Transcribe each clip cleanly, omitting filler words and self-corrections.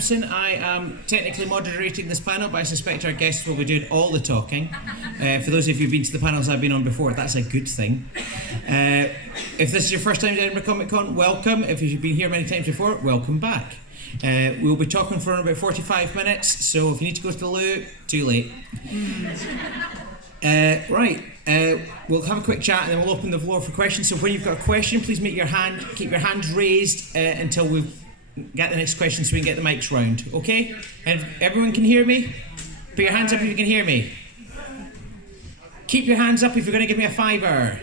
I am technically moderating this panel, but I suspect our guests will be doing all the talking. For those of you who've been to the panels I've been on before, that's a good thing. If this is your first time to Edinburgh Comic Con, welcome. If you've been here many times before, welcome back. We'll be talking for about 45 minutes, so if you need to go to the loo, too late. We'll have a quick chat and then we'll open the floor for questions. So when you've got a question, please keep your hands raised until we've get the next question so we can get the mics round, okay? And if everyone can hear me? Put your hands up if you can hear me. Keep your hands up if you're going to give me a fiver.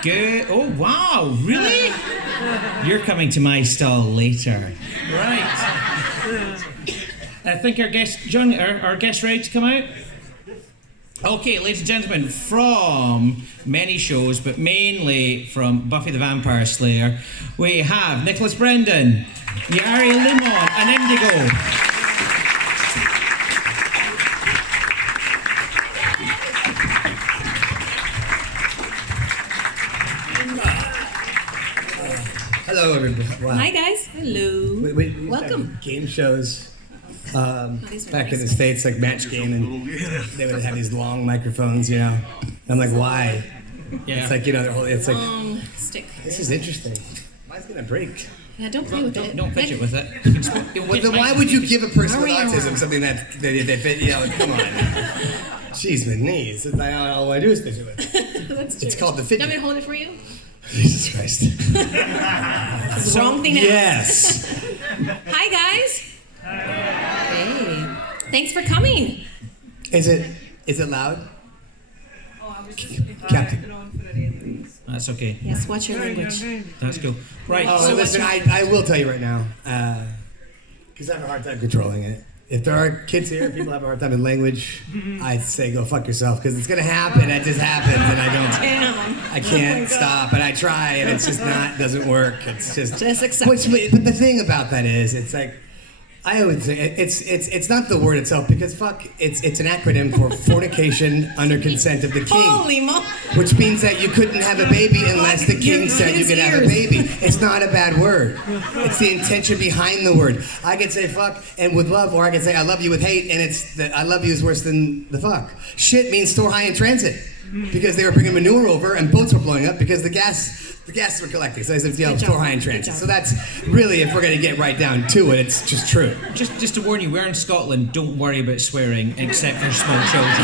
Good. Oh, wow, really? You're coming to my stall later. Right. I think our guest, John, our guest ready to come out? Okay, ladies and gentlemen, from many shows, but mainly from Buffy the Vampire Slayer, we have Nicholas Brendon, Yari Limon, and Indigo. Hello, everybody. Wow. Hi, guys. Hello. We Welcome. Game shows. Back in the States, like Match Game, and they would have these long microphones, you know. I'm like, why? Yeah. It's like, you know, it's like, Long stick. this is interesting. Mine's gonna break. Yeah, don't play with it. Don't fidget with it. Well, then why would you give a person with autism something that fit, you know, like, come on. Jeez, my knees. All I want to do is fidget with it. That's true. It's called the Do you fidget. want me to hold it for you? Jesus Christ. It's the wrong thing to Yes. Hi, guys. Hey. Thanks for coming. Is it loud? Captain. That's okay. Yes, watch your language. That's cool. Right. Oh, so listen, I will tell you right now, because I have a hard time controlling it. If there are kids here, people have a hard time with language, I say go fuck yourself, because it's going to happen. It just happens, and I can't stop, and I try, and it's just doesn't work. It's just accept it. But the thing about that is, it's like, I always say it's not the word itself, because fuck, it's an acronym for fornication under consent of the king. Holy mo! Which means that you couldn't have a baby unless the king said you could have a baby. It's not a bad word. It's the intention behind the word. I could say fuck and with love, or I could say I love you with hate, and it's the I love you is worse than the fuck. Shit means store high in transit, because they were bringing manure over and boats were blowing up because the gas were collecting. So I said, store high in transit. So that's really, if we're going to get right down to it, it's just true. Just to warn you, we're in Scotland. Don't worry about swearing, except for small children.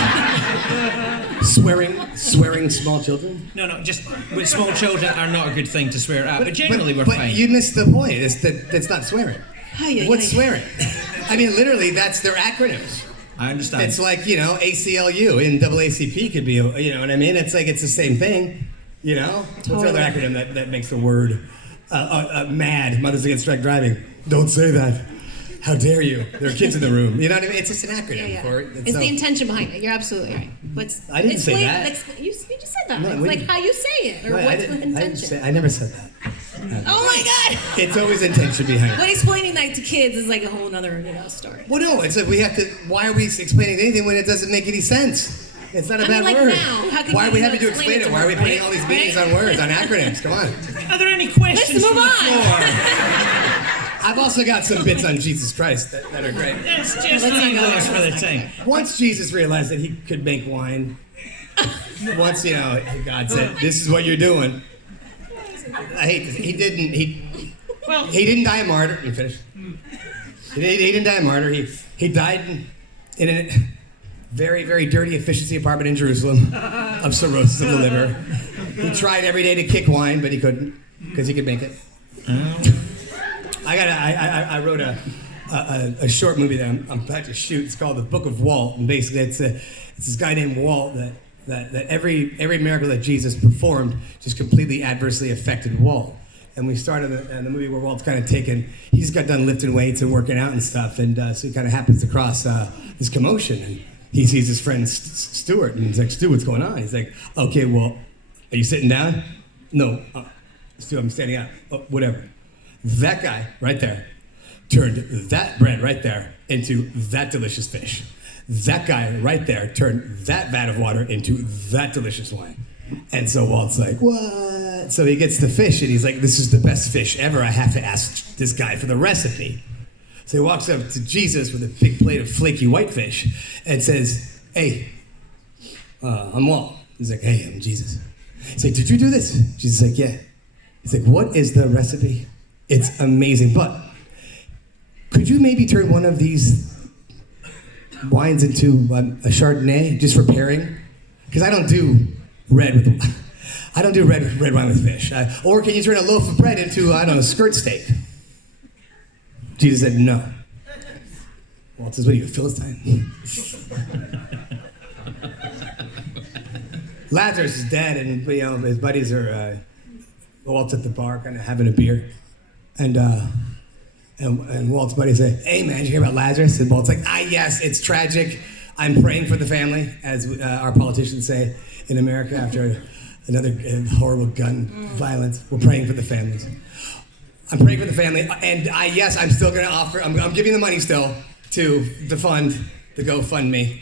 Swearing small children? No, just with small children are not a good thing to swear at. But generally, we're fine. But you missed the point. It's not swearing. What's swearing? I mean, literally, that's their acronyms. I understand. It's like, you know, ACLU and AACP could be, you know what I mean? It's like, it's the same thing, you know? What's the other acronym that makes the word MAD, Mothers Against Drunk Driving? Don't say that. How dare you? There are kids in the room. You know what I mean? It's just an acronym for it. It's the intention behind it. You're absolutely right. I didn't say that. You just said that. No, it's like how you say it, or what's the intention. I never said that. Oh my God! It's always intention behind it. But explaining that to kids is like a whole other, story. Well, no, it's like we have to. Why are we explaining anything when it doesn't make any sense? It's not a bad word. Now, how can why are we you having to explain it? Why are we putting all these meanings on words, on acronyms? Come on. Are there any questions? Let's move on. I've also got some bits on Jesus Christ that are great. Let's not go there for the time. Once Jesus realized that he could make wine, once, you know, God said, this is what you're doing. I hate this. He didn't die a martyr. He finished. He didn't die a martyr. He died in a very, very dirty efficiency apartment in Jerusalem of cirrhosis of the liver. He tried every day to kick wine, but he couldn't, because he could make it. I wrote a short movie that I'm about to shoot. It's called The Book of Walt, and basically it's this guy named Walt that every miracle that Jesus performed just completely adversely affected Walt. And we started the movie where Walt's kind of he just got done lifting weights and working out and stuff, and so he kind of happens across this commotion, and he sees his friend Stuart, and he's like, Stu, what's going on? He's like, okay, well, are you sitting down? No, Stu, I'm standing up. Oh, whatever. That guy right there turned that bread right there into that delicious fish. That guy right there turned that vat of water into that delicious wine. And so Walt's like, what? So he gets the fish, and he's like, this is the best fish ever. I have to ask this guy for the recipe. So he walks up to Jesus with a big plate of flaky whitefish and says, "Hey, I'm Walt." He's like, "Hey, I'm Jesus." He's like, "Did you do this?" Jesus is like, "Yeah." He's like, "What is the recipe?" "It's amazing, but could you maybe turn one of these wines into a Chardonnay just for pairing? Because I don't do red wine with fish. Or can you turn a loaf of bread into, I don't know, skirt steak?" Jesus said, "No." Walt says, "What are you, a Philistine?" Lazarus is dead, and his buddies are Walt's at the bar, kind of having a beer, and Walt's buddies say, "Hey man, did you hear about Lazarus?" And Walt's like, "Yes, it's tragic. I'm praying for the family," as our politicians say in America after another horrible gun violence. We're praying for the families. I'm praying for the family, and yes, I'm still going to offer. I'm giving the money still to fund the GoFundMe.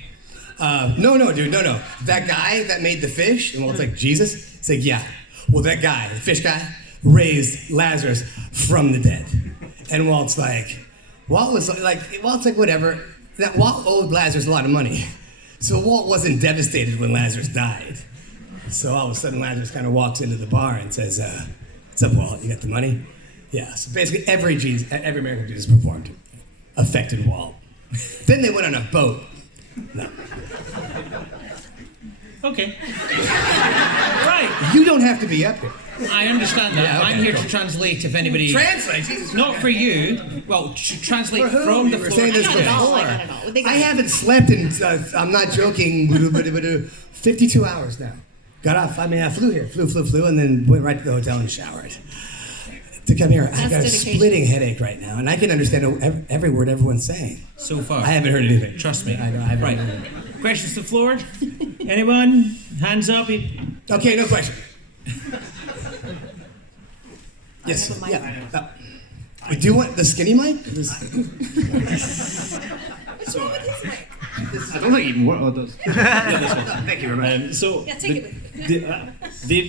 No, dude, no. That guy that made the fish, and Walt's like, "Jesus?" He's like, "Yeah. Well, that guy, the fish guy, raised Lazarus from the dead." And Walt's like, whatever. That Walt owed Lazarus a lot of money, so Walt wasn't devastated when Lazarus died. So all of a sudden, Lazarus kind of walks into the bar and says, "What's up, Walt? You got the money?" Yeah. So basically, every American Jesus performed affected Walt. Then they went on a boat. No. Okay. Right. You don't have to be up here. I understand that. Yeah, okay, I'm here cool. to translate if anybody... Translate? Jesus. Not for you. Well, to translate For who? from the You were floor. saying this I got it all, before. I got it all. What they got? I haven't slept in, I'm not joking, 52 hours now. Got off, I flew here, flew, and then went right to the hotel and showered. To come here, I've got a dedication. splitting headache right now, and I can understand every word everyone's saying. So far. I haven't heard anything. Trust me. I know, I haven't Right. heard anything. Questions to the floor? Anyone? Hands up. Okay, no question. Yes, have a mic. yeah. Do you want the skinny mic? What's wrong with this mic? I don't think it even works. Oh, it does. Yeah, this one. Thank you very much. So Yeah, take it with you.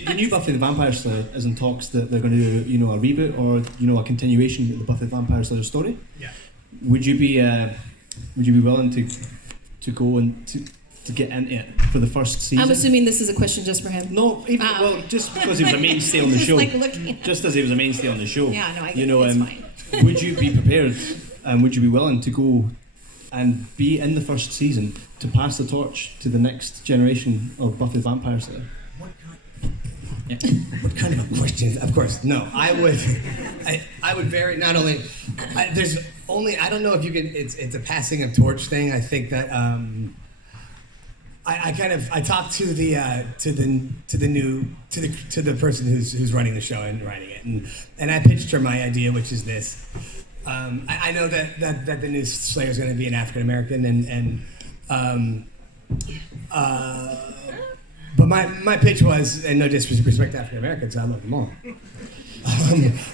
the new Buffy the Vampire Slayer is in talks that they're going to do, a reboot or a continuation of the Buffy the Vampire Slayer story. Yeah. Would you be willing to go and to get into it for the first season? I'm assuming this is a question just for him. No, even, Oh. well, just because he was a mainstay on the Just show. like looking at Just as he was a mainstay on the show. Yeah, no, I get it. It's fine. Would you be prepared and would you be willing to go and be in the first season to pass the torch to the next generation of Buffy the Vampire Slayer? What kind of a question? Of course, no. I would very not only. There's only. I don't know if you can. It's a passing of torch thing. I think that. I talked to the person who's running the show and writing it, and I pitched her my idea, which is this. I know that the new Slayer is going to be an African American, but my pitch was, and no disrespect to African Americans, I love them all.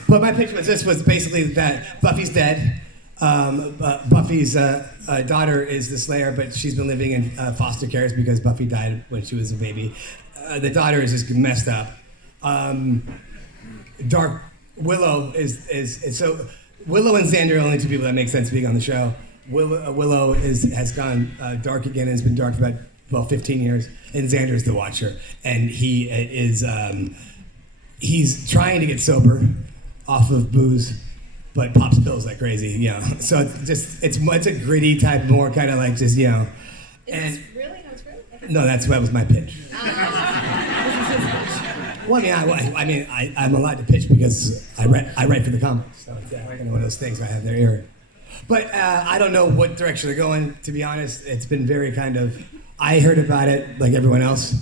But my pitch was basically that Buffy's dead. Buffy's daughter is the Slayer, but she's been living in foster care because Buffy died when she was a baby. The daughter is just messed up. Dark Willow is so. Willow and Xander are the only two people that make sense being on the show. Willow has gone dark again and has been dark for about 15 years, and Xander is the Watcher, and he is he's trying to get sober off of booze, but pops pills like crazy, So it's a gritty type, more kind of like just Is And this really? No, it's really? Okay. no, that was my pitch. Well, I'm allowed to pitch because I write for the comics, so it's kind of one of those things I have their ear. But I don't know what direction they're going. To be honest, it's been very kind of. I heard about it like everyone else.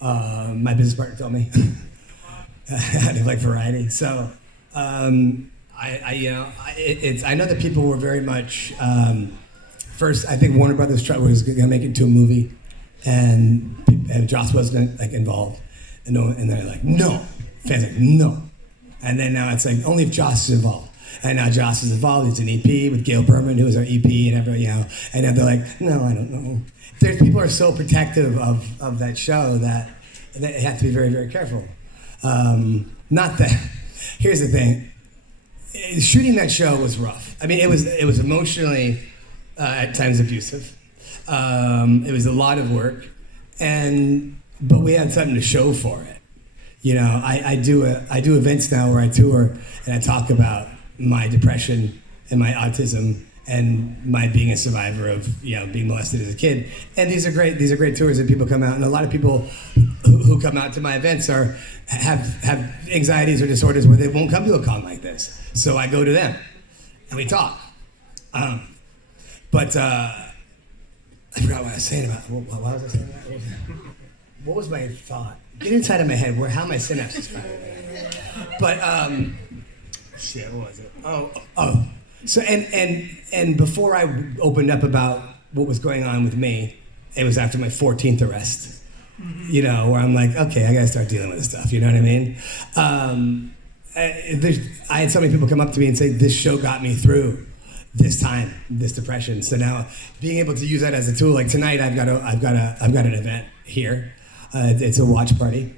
My business partner told me. I like variety, so I know that people were very much. First, I think Warner Brothers was going to make it into a movie, and Joss wasn't involved. And they're like, no. Fans like, no. And then now it's like, only if Joss is involved. And now Joss is involved. It's an EP with Gail Berman, who was our EP, and everyone, And now they're like, no, I don't know. People are so protective of that show that they have to be very, very careful. Not that. Here's the thing. shooting that show was rough. I mean, it was emotionally at times abusive. It was a lot of work, but we had something to show for it. You know, I do events now where I tour and I talk about my depression and my autism and my being a survivor of, you know, being molested as a kid. And these are great tours that people come out, and a lot of people who come out to my events have anxieties or disorders where they won't come to a con like this. So I go to them and we talk. But I forgot what I was saying about. What was I saying about? What was my thought? Get inside of my head. How my synapses firing? But shit, what was it? Oh. So and before I opened up about what was going on with me, it was after my 14th arrest. You know, where I'm like, okay, I gotta start dealing with this stuff. You know what I mean? I had so many people come up to me and say, this show got me through this time, this depression. So now being able to use that as a tool, like tonight I've got an event here. It's a watch party,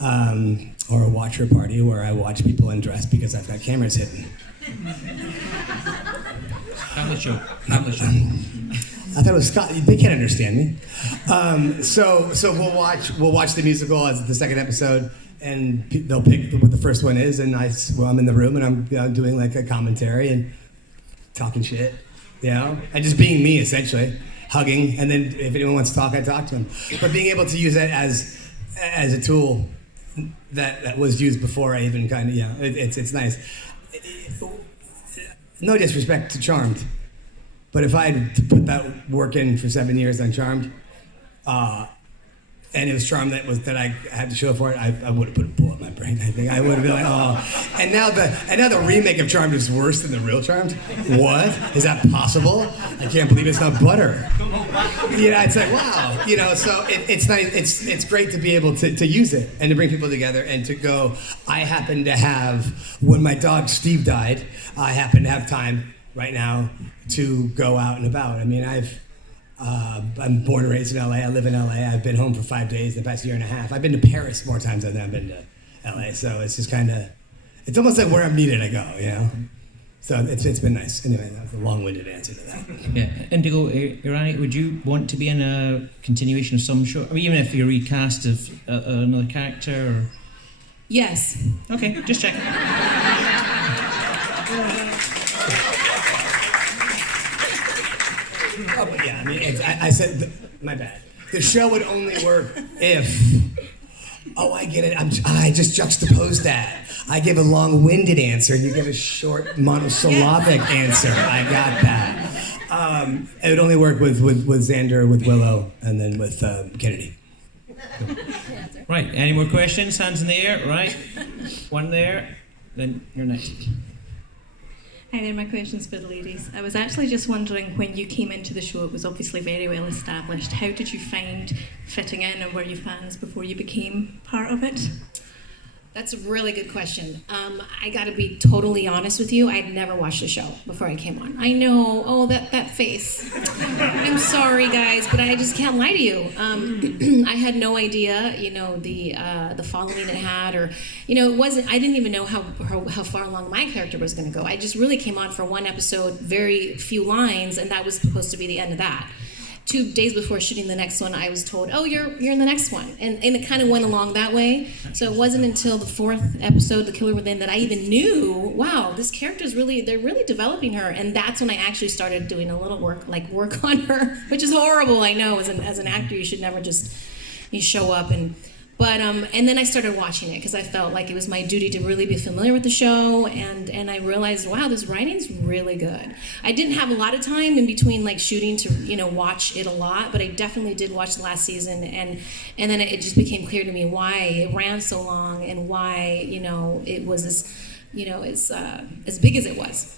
or a watcher party where I watch people undress because I've got cameras hidden. Family show. I thought it was Scott. They can't understand me. So we'll watch the musical as the second episode, and they'll pick what the first one is, and I'm in the room and I'm doing like a commentary and talking shit, you know, and just being me essentially, hugging, and then if anyone wants to talk, I talk to them. But being able to use it as a tool that was used before I even kind of, yeah, it's nice. No disrespect to Charmed, but if I had to put that work in for 7 years on Charmed, and it was Charmed that I had to show for it, I would have put a bullet in my brain. I think I would have been like, oh. And now the remake of Charmed is worse than the real Charmed. What? Is that possible? I can't believe it's not butter. You know, it's like, wow. You know, so it's nice. It's great to be able to use it and to bring people together and to go. I happen to have, when my dog Steve died, I happen to have time right now to go out and about. I mean, I'm born and raised in LA. I live in LA. I've been home for 5 days the past year and a half. I've been to Paris more times than I've been to LA. So it's just kind of, it's almost like where I'm needed, I go, you know? So it's been nice. Anyway, that was a long-winded answer to that. Yeah, Indigo, Irani, would you want to be in a continuation of some show? I mean, even if you're recast of another character? Or... Yes. Okay, just checking. Oh, but yeah, I mean, I said, my bad. The show would only work if, oh, I get it. I just juxtaposed that. I give a long-winded answer, and you give a short monosyllabic answer. I got that. It would only work with Xander, with Willow, and then with Kennedy. Right, any more questions? Hands in the air, right? One there, then you're next. Hi there, my question's for the ladies. I was actually just wondering, when you came into the show, it was obviously very well established. How did you find fitting in, and were you fans before you became part of it? That's a really good question. I gotta be totally honest with you, I'd never watched the show before I came on. I know, oh, that face. I'm sorry, guys, but I just can't lie to you. I had no idea, you know, the following it had, or, you know, I didn't even know how far along my character was gonna go. I just really came on for one episode, very few lines, and that was supposed to be the end of that. 2 days before shooting the next one, I was told, oh, you're in the next one. And it kind of went along that way. So it wasn't until the 4th episode, The Killer Within, that I even knew, wow, this character's they're really developing her. And that's when I actually started doing a little work on her, which is horrible, I know. As an actor, you should never just show up But then I started watching it because I felt like it was my duty to really be familiar with the show, and I realized, wow, this writing's really good. I didn't have a lot of time in between like shooting to watch it a lot, but I definitely did watch the last season, and then it just became clear to me why it ran so long and why it was as big as it was.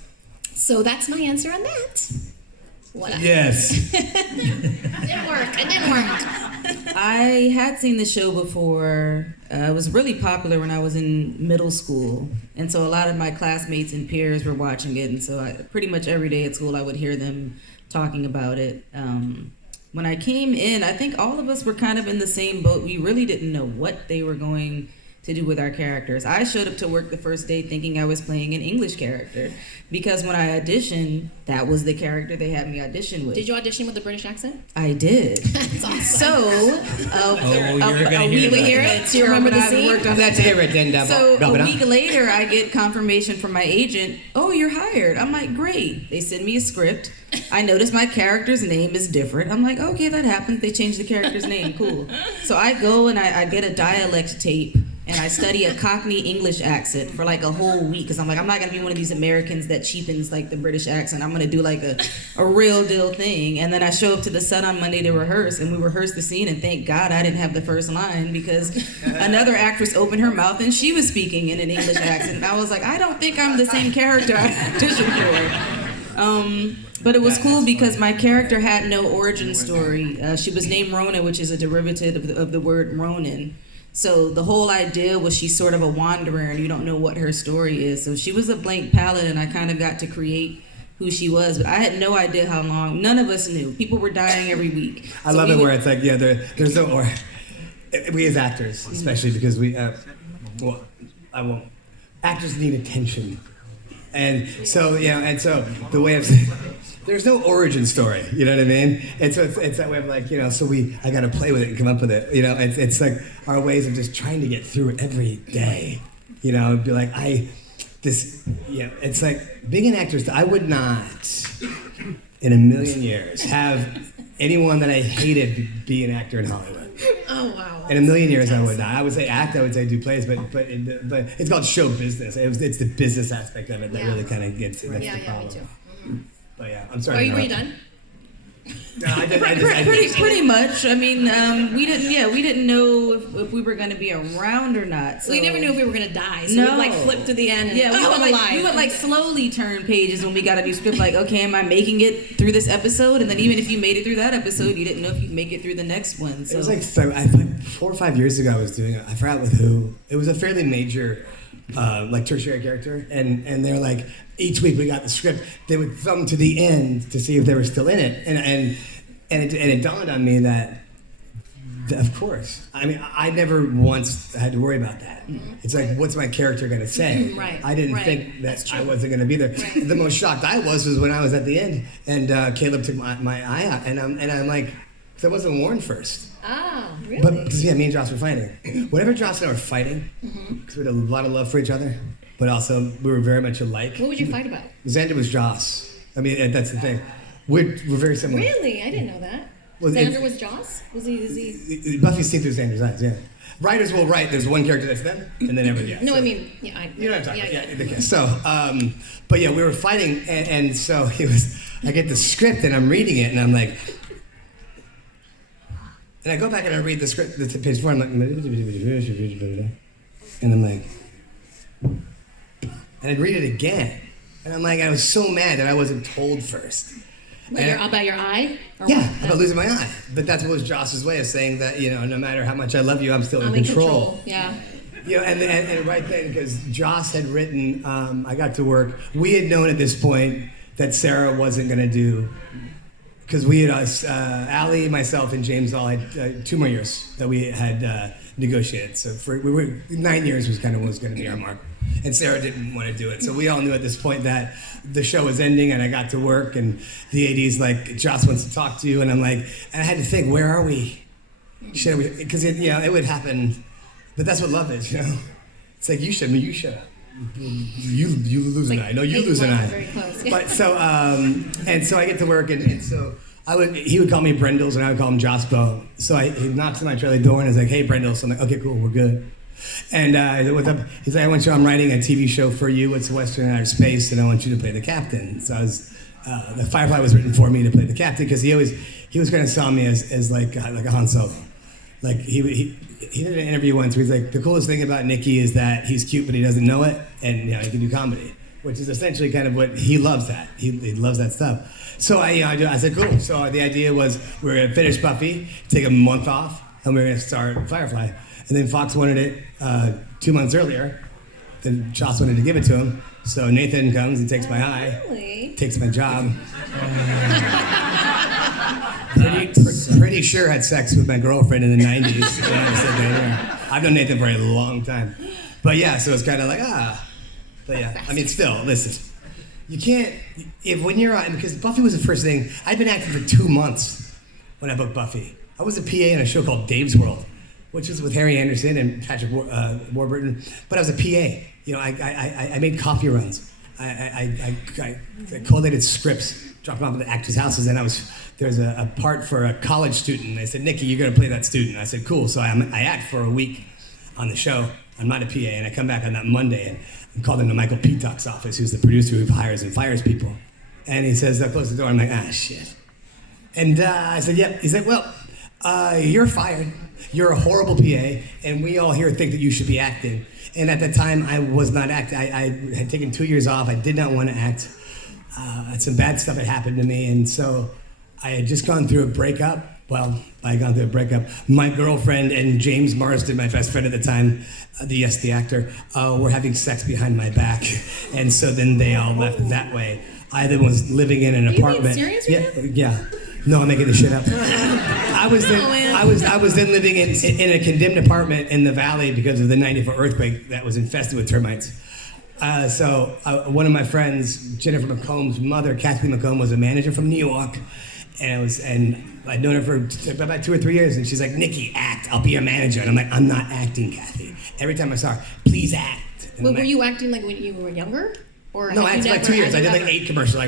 So that's my answer on that. Yes. It didn't work. I had seen the show before. It was really popular when I was in middle school. And so a lot of my classmates and peers were watching it. And so pretty much every day at school I would hear them talking about it. When I came in, I think all of us were kind of in the same boat. We really didn't know what they were going to do with our characters. I showed up to work the first day thinking I was playing an English character because when I auditioned, that was the character they had me audition with. Did you audition with a British accent? I did. That's awesome. So, you're gonna hear we hear it? Do you remember the scene? Worked on That's it, Brendon. So a week later, I get confirmation from my agent, oh, you're hired. I'm like, great. They send me a script. I notice my character's name is different. I'm like, okay, that happens. They changed the character's name. Cool. So I go and I get a dialect tape and I study a Cockney English accent for like a whole week because I'm like, I'm not going to be one of these Americans that cheapens like the British accent. I'm going to do like a real deal thing. And then I show up to the set on Monday to rehearse, and we rehearsed the scene, and thank God I didn't have the first line because another actress opened her mouth and she was speaking in an English accent. And I was like, I don't think I'm the same character I auditioned for. But it was cool because my character had no origin story. She was named Rona, which is a derivative of the word Ronin. So the whole idea was she's sort of a wanderer and you don't know what her story is. So she was a blank palette and I kind of got to create who she was, but I had no idea how long. None of us knew. People were dying every week. I love it where it's like, yeah, there's no, or we as actors, especially because we, well, I won't. Actors need attention. And so, yeah, and so the way of saying, there's no origin story, you know what I mean? And so it's that way of like, you know, so I got to play with it and come up with it, you know? It's like our ways of just trying to get through every day, you know? Be like, it's like being an actor. I would not, in a million years, have anyone that I hated be an actor in Hollywood. Oh, wow. In a million years, I would not. I would say act, I would say do plays, but it's called show business. It's the business aspect of it that really kind of gets it. That's the problem. Me too. Mm-hmm. But yeah, I'm sorry. Were you done? No, I just pretty much. I mean, we didn't know if we were going to be around or not. So. We never knew if we were going to die. So no. we'd like flip to the end and we would like slowly turn pages when we got a new script. Like, okay, am I making it through this episode? And then even if you made it through that episode, you didn't know if you'd make it through the next one. So. It was like 4 or 5 years ago. I was doing it. I forgot with who. It was a fairly major, like tertiary character, and they're like, each week we got the script. They would thumb to the end to see if they were still in it, and it dawned on me that of course. I mean, I never once had to worry about that. Mm-hmm. It's like, what's my character going to say? Right. I didn't think that I wasn't going to be there. Right. The most shocked I was when I was at the end, and Caleb took my eye out, and I'm like, because I wasn't warned first. Oh, really? But because me and Joss were fighting. Whenever Joss and I were fighting, because we had a lot of love for each other, but also we were very much alike. What would you fight about? Xander was Joss. I mean, that's the thing. We're very similar. Really? I didn't know that. Well, Xander was Joss? Was he? Buffy's seen through Xander's eyes, yeah. Writers will write, there's one character that's them, and then everybody else. No, so. I mean, yeah. You know what I'm talking about. Yeah. So, but yeah, we were fighting, and so I get the script, and I'm reading it, and I'm like, and I go back and I read the script, the page 4, I'm like, and I'm like, and I'd read it again, and I'm like, I was so mad that I wasn't told first. About your eye? Yeah, about losing my eye. But that's what was Joss's way of saying that, you know, no matter how much I love you, I'm still in control. Yeah. You know, and right then, because Joss had written, I got to work. We had known at this point that Sarah wasn't going to do, because we had, Allie, myself, and James all had 2 more years that we had negotiated. So 9 years was kind of what was going to be our mark. And Sarah didn't want to do it. So we all knew at this point that the show was ending, and I got to work, and the AD's like, Joss wants to talk to you, and I'm like, and I had to think, where are we? Because it would happen, but that's what love is, you know? It's like, you shut up. You lose an eye. No, you lose an eye. Very close. Yeah. But so, and so I get to work, and so he would call me Brendels, and I would call him Jospo. So he knocks on my trailer door, and he's like, hey, Brendels. So I'm like, okay, cool, we're good. And he's like, I'm writing a TV show for you. It's Western Outer Space, and I want you to play the captain. So the Firefly was written for me to play the captain, because he was going to sell me as like a Han Solo. Like he did an interview once where he's like, the coolest thing about Nicky is that he's cute, but he doesn't know it, and he can do comedy, which is essentially kind of what he loves. That he loves that stuff. So I said, cool. So the idea was we were going to finish Buffy, take a month off, and we were going to start Firefly. And then Fox wanted it 2 months earlier. Then Joss wanted to give it to him. So Nathan comes and takes my eye, takes my job. Pretty sure had sex with my girlfriend in the 90s. I've known Nathan for a long time. But yeah, so it's kind of like, But yeah, I mean, still, listen. You can't, when you're on, because Buffy was the first thing, I'd been acting for 2 months when I booked Buffy. I was a PA in a show called Dave's World, which was with Harry Anderson and Patrick Warburton, but I was a PA. You know, I made coffee runs. I collated scripts, dropped them off at the actors' houses, and there was a part for a college student. They said, Nikki, you're gonna play that student. I said, cool. So I act for a week on the show. I'm not a PA, and I come back on that Monday and call into Michael Peacock's office, who's the producer who hires and fires people. And he says, close the door. I'm like, shit. And I said, yep. He's like, well, you're fired. You're a horrible PA, and we all here think that you should be acting. And at that time, I was not acting. I had taken 2 years off. I did not want to act. Some bad stuff had happened to me, and so I had just gone through a breakup. Well, I had gone through a breakup. My girlfriend and James Marsden, my best friend at the time, the actor, were having sex behind my back, and so then they all left that way. I then was living in an apartment. Are you being serious right now? Yeah. No, I'm making this shit up. I was then living in a condemned apartment in the valley because of the 94 earthquake that was infested with termites. So one of my friends, Jennifer McComb's mother, Kathleen McComb, was a manager from New York, and I'd known her for about 2 or 3 years, and she's like, Nikki, act, I'll be your manager. And I'm like, I'm not acting, Kathy. Every time I saw her, please act. And Well, were you acting like when you were younger? Or No, I had acted you like never- 2 years. I did like never- 8 commercials. I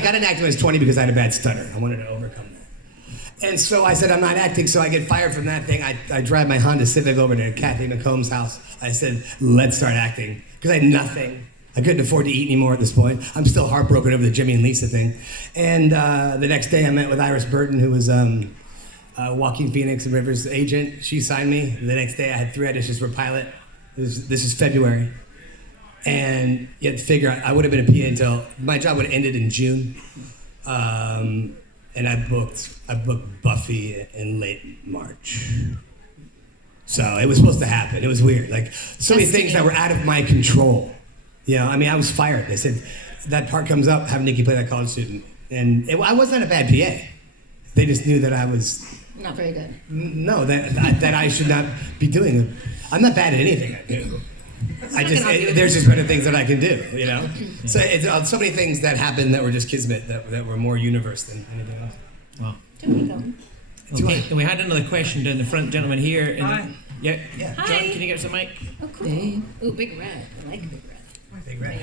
got into acting when I was 20 because I had a bad stutter. I wanted to overcome that. And so I said, I'm not acting, so I get fired from that thing. I drive my Honda Civic over to Kathy McComb's house. I said, let's start acting. Because I had nothing. I couldn't afford to eat anymore at this point. I'm still heartbroken over the Jimmy and Lisa thing. And the next day I met with Iris Burton, who was Joaquin Phoenix and Rivers' agent. She signed me. The next day I had 3 auditions for pilot. This is February. And you have to figure out, I would have been a PA until, my job would have ended in June. And I booked Buffy in late March. So it was supposed to happen. It was weird. Like, so many things that were out of my control. You know, I mean, I was fired. They said, that part comes up, have Nikki play that college student. And I was not a bad PA. They just knew that I was... Not very good. No, that I should not be doing it. I'm not bad at anything I do. There's just better things that I can do, you know? So it's so many things that happened that were just kismet, that were more universe than anything else. Wow. There we go. Okay, and we had another question down the front, gentleman here. Hi. Yeah. Hi. John, can you get us a mic? Oh, cool. Ooh, big red. I like big red. Big red.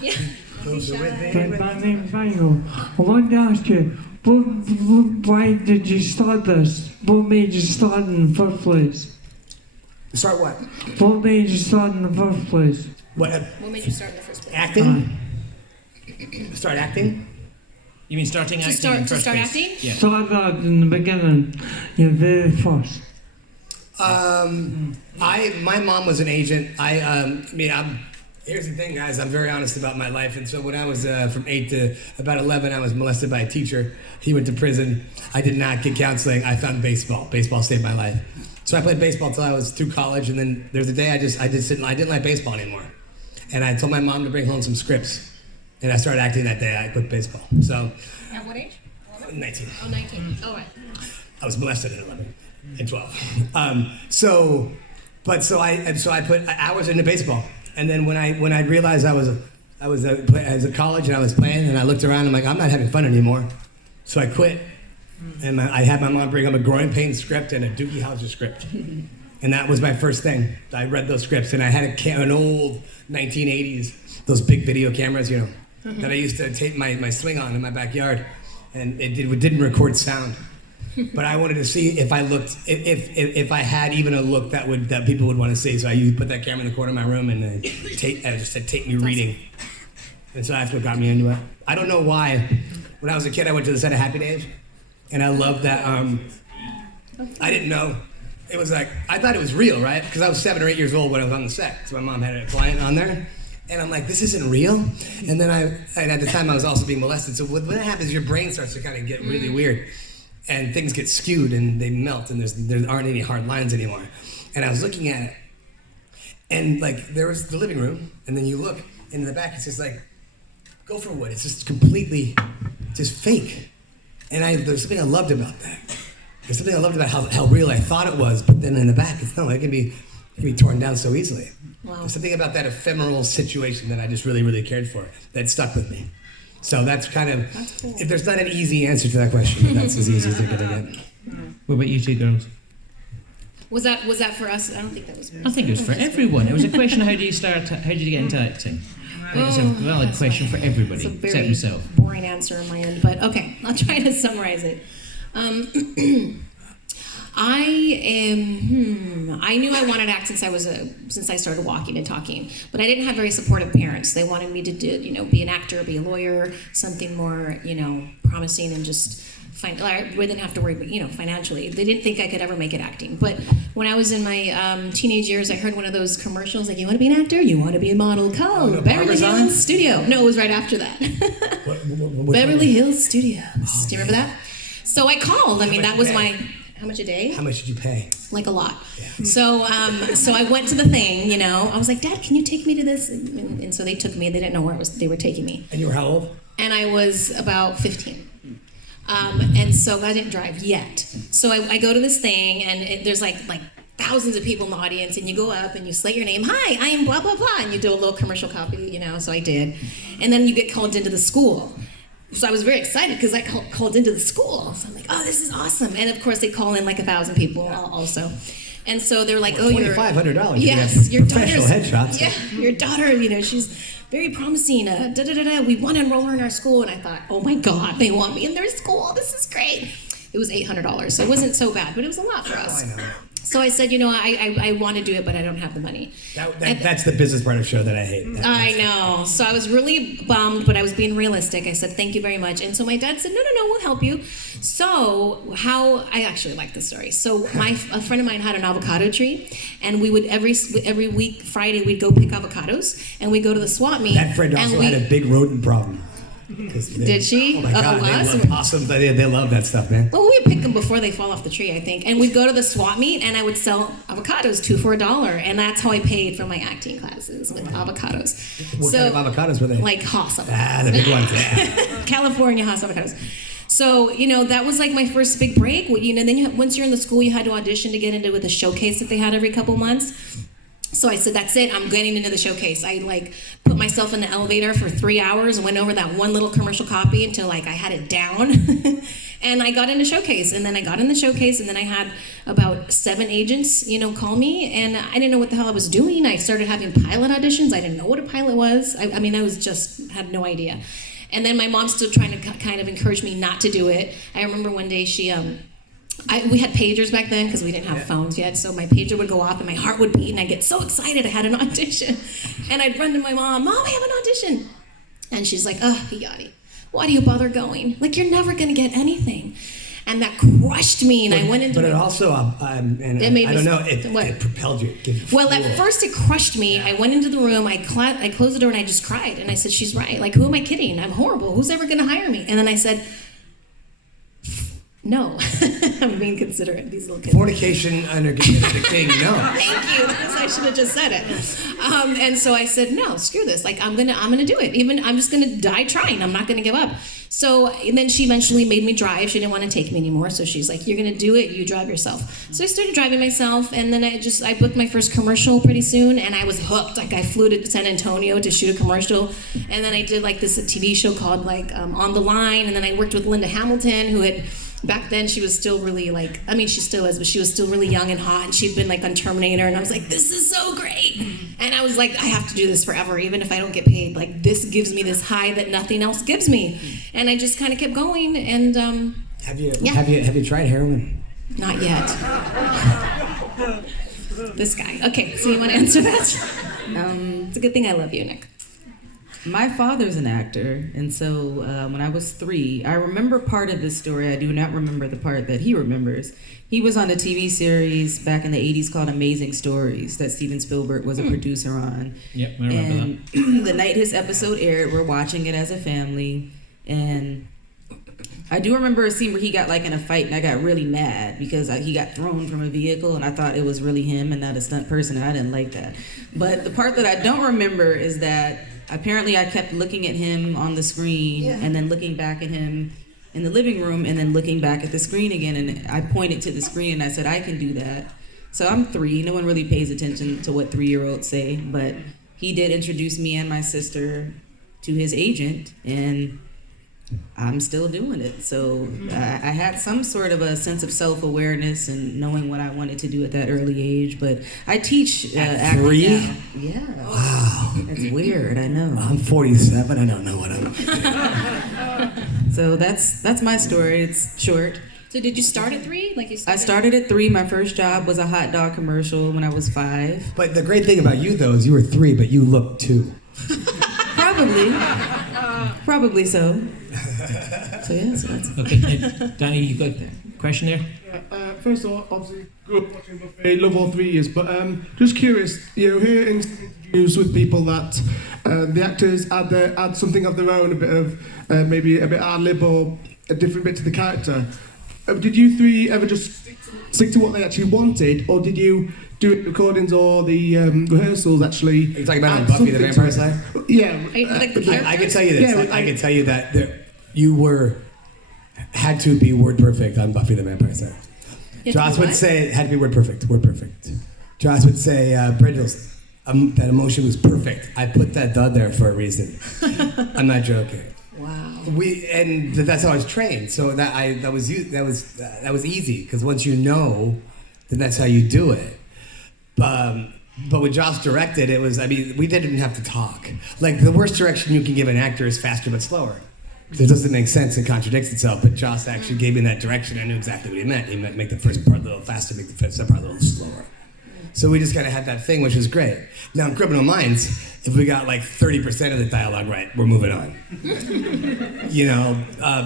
Yeah. Closer with me. Okay, my name's Michael. I wanted to ask you, why did you start this? What made you start in the first place? Start what? What made you start in the first place? What? What made you start in the first place? Acting? Start acting? You mean starting acting start- in to first start place? acting? Yeah. Start out in the beginning, your very first. My mom was an agent. Here's the thing, guys. I'm very honest about my life. And so when I was from 8 to about 11, I was molested by a teacher. He went to prison. I did not get counseling. I found baseball. Baseball saved my life. So I played baseball until I was through college. And then there's a day I didn't like baseball anymore. And I told my mom to bring home some scripts. And I started acting that day. I quit baseball. So. At what age? 19. Oh, 19. Oh, right. I was molested at 11 and 12. So I put hours into baseball. And then when I realized I was at college and I was playing and I looked around, I'm like, I'm not having fun anymore. So I quit. And I had my mom bring up a growing pain script and a Doogie Howser script. And that was my first thing. I read those scripts and I had an old 1980s, those big video cameras, you know, that I used to tape my swing on in my backyard. And it didn't record sound. But I wanted to see if I looked, if I had even a look that people would want to see. So I put that camera in the corner of my room and I just said, tape me reading. And so that's what got me into it. I don't know why. When I was a kid, I went to the set of Happy Days. And I loved that. I didn't know. It was like, I thought it was real, right? Because I was 7 or 8 years old when I was on the set. So my mom had a client on there. And I'm like, this isn't real? And then and at the time I was also being molested. So when that happens, your brain starts to kind of get really weird. And things get skewed and they melt and there aren't any hard lines anymore. And I was looking at it. And like, there was the living room. And then you look in the back, it's just like, gopher wood. It's just completely just fake. And there's something I loved about that. There's something I loved about how real I thought it was, but then in the back, it can be torn down so easily. Wow. There's something about that ephemeral situation that I just really, really cared for that stuck with me. So that's kind of, cool. if there's not an easy answer to that question, that's as easy as you're gonna get. What about you two girls? Was that for us? I don't think that was. I think it was for everyone. It was a question: how did you get into acting? I think it's a valid question for everybody, It's a except very yourself. boring answer on my end, but okay, I'll try to summarize it. I knew I wanted to act since I started walking and talking, but I didn't have very supportive parents. They wanted me to be an actor, be a lawyer, something more, promising and just I didn't have to worry, financially. They didn't think I could ever make it acting. But when I was in my teenage years, I heard one of those commercials like, you want to be an actor? You want to be a model? Call Beverly Hills Studio. No, it was right after that. Beverly Hills Studios. Do you remember that? So I called. That was my... How much a day? How much did you pay? Like a lot. Yeah. So I went to the thing, I was like, Dad, can you take me to this? And so they took me. They didn't know where they were taking me. And you were how old? And I was about 15. And so I didn't drive yet. So I go to this thing, and there's like thousands of people in the audience, and you go up and you slate your name. Hi, I am blah, blah, blah. And you do a little commercial copy, so I did. And then you get called into the school. So I was very excited because I called into the school. So I'm like, oh, this is awesome. And of course, they call in like 1,000 people also. And so they're like, oh, you're $2,500. Yes, your professional daughter's headshots. Yeah, your daughter, she's very promising. We want to enroll her in our school. And I thought, oh my God, they want me in their school. This is great. It was $800, so it wasn't so bad, but it was a lot for us. I know. So I said, I want to do it, but I don't have the money. That's the business part of the show that I hate. I know. So I was really bummed, but I was being realistic. I said, thank you very much. And so my dad said, no, we'll help you. So I actually like this story. So a friend of mine had an avocado tree, and we would every week, Friday, we'd go pick avocados, and we'd go to the swap meet. That friend also had a big rodent problem. Did she? Oh my God, they love possums. They love that stuff, man. Well, we would pick them before they fall off the tree, I think. And we'd go to the swap meet, and I would sell avocados 2 for $1, and that's how I paid for my acting classes with avocados. What kind of avocados were they? Like Haas avocados. The big ones. Yeah. California Haas avocados. So, that was like my first big break. Then once you're in the school, you had to audition to get into the showcase that they had every couple months. So I said, that's it, I'm getting into the showcase. I put myself in the elevator for 3 hours and went over that one little commercial copy until I had it down. And I got into showcase, and then I got in the showcase, and then I had about 7 agents, call me, and I didn't know what the hell I was doing. I started having pilot auditions. I didn't know what a pilot was. I had no idea. And then my mom's still trying to kind of encourage me not to do it. I remember one day she, we had pagers back then because we didn't have phones yet, so my pager would go off and my heart would beat and I'd get so excited I had an audition. And I'd run to my mom, I have an audition. And she's like, oh, Yachty, why do you bother going? You're never going to get anything. And that crushed me, and I went into... But it also, it propelled you. Well, at first it crushed me. I went into the room, I closed the door, and I just cried. And I said, she's right. Who am I kidding? I'm horrible. Who's ever going to hire me? And then I said... No. I'm being considerate. These little kids. Fornication under the king, no. Thank you. I should have just said it. And so I said, no, screw this. I'm gonna do it. I'm just gonna die trying. I'm not gonna give up. So and then she eventually made me drive. She didn't want to take me anymore. So she's like, you're gonna do it. You drive yourself. So I started driving myself, and then I booked my first commercial pretty soon, and I was hooked. I flew to San Antonio to shoot a commercial, and then I did this TV show called On the Line, and then I worked with Linda Hamilton, who had. Back then, she was still really she still is, but she was still really young and hot, and she'd been on Terminator, and I was like, this is so great. And I was like, I have to do this forever, even if I don't get paid. This gives me this high that nothing else gives me. And I just kind of kept going, and Have you tried heroin? Not yet. This guy. Okay, so you want to answer that? It's a good thing I love you, Nick. My father's an actor, and so when I was 3, I remember part of this story. I do not remember the part that he remembers. He was on a TV series back in the 80s called Amazing Stories that Steven Spielberg was a producer on. Yep, I remember that. The night his episode aired, we're watching it as a family, and I do remember a scene where he got in a fight, and I got really mad because he got thrown from a vehicle, and I thought it was really him and not a stunt person, and I didn't like that. But the part that I don't remember is that apparently I kept looking at him on the screen and then looking back at him in the living room and then looking back at the screen again. And I pointed to the screen and I said, I can do that. So I'm 3. No one really pays attention to what 3-year-olds say, but he did introduce me and my sister to his agent, and I'm still doing it. So I had some sort of a sense of self-awareness and knowing what I wanted to do at that early age. But I teach acting 3? now. Yeah. Wow. That's weird, I know. I'm 47. I don't know what I'm. So that's my story. It's short. So did you start at 3? Like you I started at 3. My first job was a hot dog commercial when I was 5. But the great thing about you, though, is you were 3, but you looked 2. Probably so. So yeah, so that's Okay, Danny, you got a question there? Yeah, first of all, obviously, grew up watching Buffy, love all 3 years, but just curious, hearing interviews with people that the actors add something of their own, a bit of maybe a bit ad lib or a different bit to the character. Did you 3 ever just stick to what they actually wanted, or did you do it recordings or the rehearsals actually? Are you talking about Buffy the Vampire Slayer? Yeah. I can tell you this. I can tell you that you had to be word perfect on Buffy the Vampire Slayer. Joss would say it had to be word perfect. Joss would say Brendon's that emotion was perfect. I put that dud there for a reason. I'm not joking. Wow. That's how I was trained. So that was easy, because once you know, then that's how you do it. But when Joss directed, we didn't have to talk. Like, the worst direction you can give an actor is faster but slower. It doesn't make sense, it contradicts itself, but Joss actually gave me that direction. I knew exactly what he meant. He meant make the first part a little faster, make the second part a little slower. So we just kind of had that thing, which was great. Now in Criminal Minds, if we got like 30% of the dialogue right, we're moving on.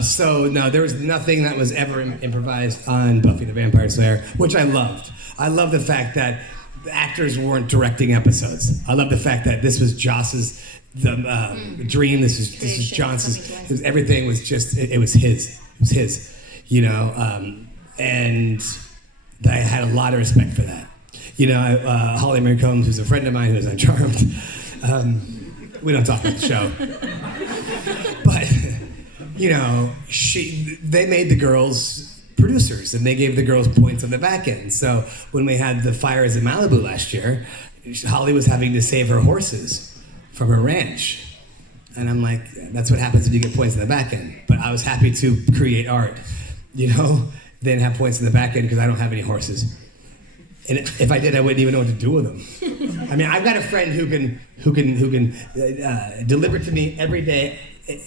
So no, there was nothing that was ever improvised on Buffy the Vampire Slayer, which I loved. I love the fact that the actors weren't directing episodes. I love the fact that this was Joss's dream. This is Johnson's. Everything was just it was his. It was his. And I had a lot of respect for that. Holly Marie Combs, who's a friend of mine, who's on Charmed. We don't talk about the show, but they made the girls producers, and they gave the girls points on the back end. So when we had the fires in Malibu last year, Holly was having to save her horses from her ranch. And I'm like, that's what happens when you get points in the back end. But I was happy to create art, then have points in the back end because I don't have any horses. And if I did, I wouldn't even know what to do with them. I mean, I've got a friend who can deliver to me every day